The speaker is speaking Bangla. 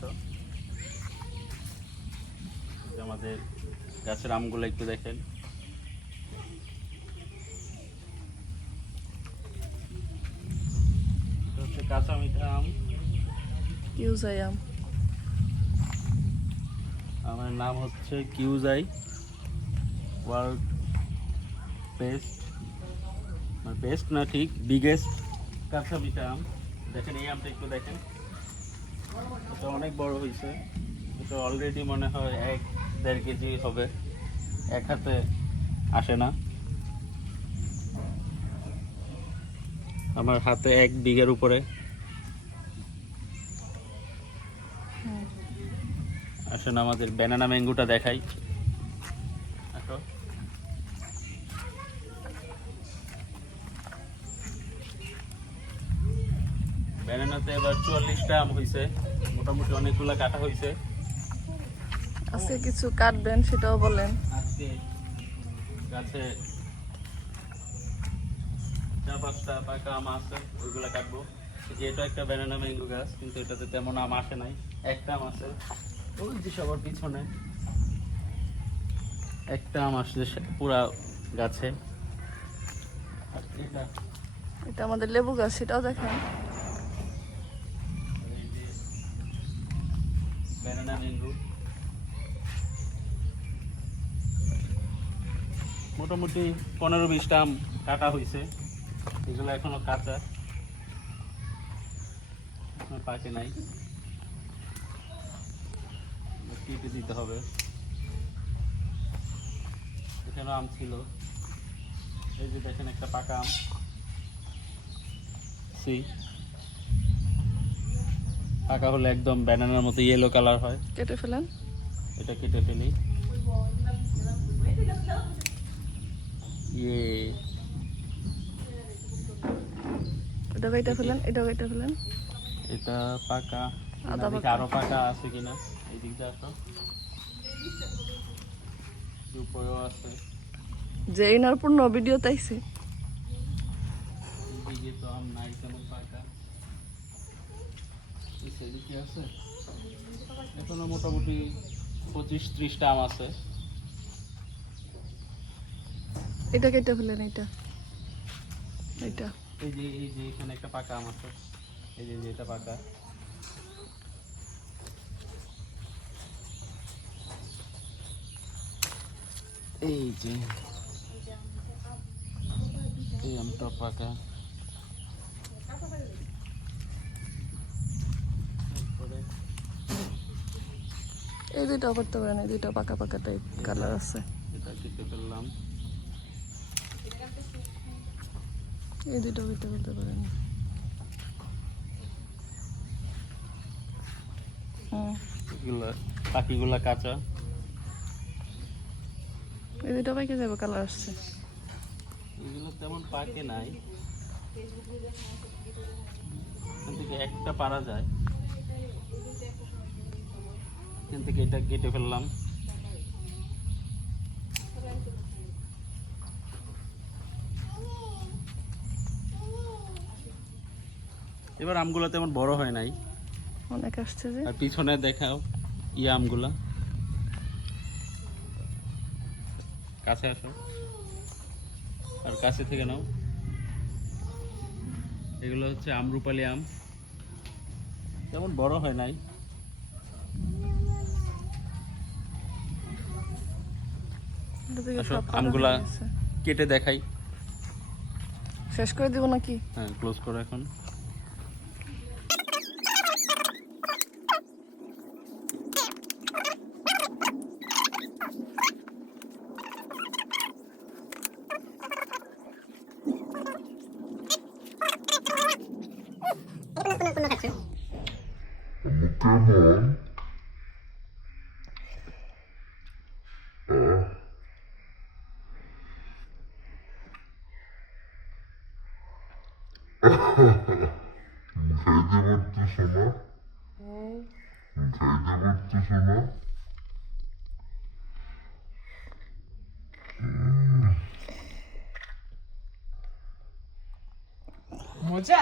আসো আমাদের গাছের আমগুলো একটু দেখেন। কাঁচা মিঠা আম। কিউজাইয়াম আমার নাম হচ্ছে কিউজাই ওয়ার্ল্ড বেস্ট মানে বেস্ট না ঠিক বিগেস্ট কাঁচা মিঠা আম। দেখেন এই আমটা একটু দেখেন। অনেক বড় হয়েছে এটা অলরেডি মনে হয় এক দেড় কেজি হবে। এক হাতে আসে না। আমার হাতে এক বিঘের উপরে। আসেন আমাদের ব্যানানা ম্যাঙ্গোটা দেখাই আসো ব্যানানাতে এবার চুয়াল্লিশটা আম হয়েছে মোটামুটি অনেকগুলা কাটা হয়েছে আজকে কিছু কাটবেন সেটাও বলেন। আজকে গাছে চার পাঁচটা পাকা আম আছে ওইগুলা কাটবো। এটা একটা ব্যানানা ম্যাঙ্গো গাছ কিন্তু এটাতে তেমন আম আসে নাই। একটা আম আছে। ওই যে সবার পিছনে। একটা আম আসছে পুরা গাছে। এটা আমাদের লেবু গাছ সেটাও দেখেন এই যে মোটামুটি পনেরো বিশটা আম কাটা হয়েছে। এগুলো এখনও কাঁচা পাকে নাই। কেটে দিতে হবে। এখানেও আম ছিল। এই যে দেখেন একটা পাকা আম। সি। পাকা হলে একদম ব্যানানার মতো ইয়েলো কালার হয়। কেটে ফেলেন। এটা কেটে ফেলি। ইয়ে। এটা কেটে ফেলেন এটা কেটে ফেলেন। এটা পাকা। আরও পাকা আছে কিনা এই দিকটা আসো। উপরেও আছে। যে ইনার পূর্ণ ভিডিও তাইছে এদিকে তো আম নাই তেমন পাকা। আছে এখনও মোটামুটি পঁচিশ ত্রিশটা আম আছে। এটা কেটে ফেলেন এটা। এটা। এই যে এই যে এখানে একটা পাকা আম আছে। এই যে এই যে এটা পাকা। এই যে এই আমটা পাকা। এই দুইটাও করতে পারেন এই দুইটা পাকা পাকা টাইপ কালার আছে। এই দুইটাও কেটে করতে পারেন। পাখিগুলা কাঁচা। এই দুইটা যাবে কালার আসছে। এগুলো তেমন পাকে নাই। এখান থেকে একটা পারা যায়। এখান থেকে এটা কেটে ফেললাম। এবার আমগুলো তেমন বড় হয় নাই। অনেক আসছে যে। আর পিছনে দেখাও ই আমগুলা। কাছে আসো। আর কাছে থেকে নাও। এগুলো হচ্ছে আমরুপালি আম। তেমন বড় হয় নাই এটা থেকে আসো, সব colour আমগুলা- হয়ে কেটে দেখাই শেষ করে দিব নাকি হ্যাঁ ক্লোজ করো এখন Pokémon. খাইতে পারতেছ না খাইতে পারতেছ না মজা